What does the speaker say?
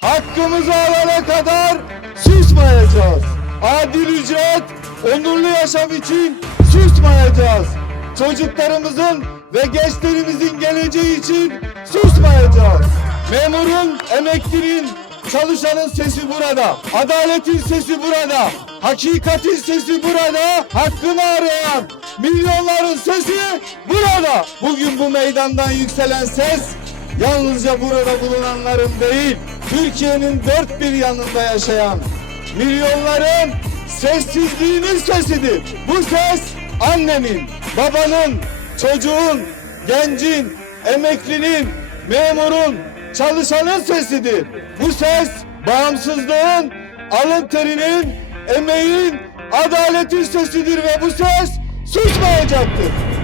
Hakkımızı alana kadar susmayacağız. Adil ücret, onurlu yaşam için susmayacağız. Çocuklarımızın ve gençlerimizin geleceği için susmayacağız. Memurun, emeklinin, çalışanın sesi burada. Adaletin sesi burada. Hakikatin sesi burada. Hakkını arayan milyonların sesi burada. Bugün bu meydandan yükselen ses yalnızca burada bulunanların değil, Türkiye'nin dört bir yanında yaşayan milyonların sessizliğinin sesidir. Bu ses annenin, babanın, çocuğun, gencin, emeklinin, memurun, çalışanın sesidir. Bu ses bağımsızlığın, alın terinin, emeğin, adaletin sesidir ve bu ses susmayacaktır.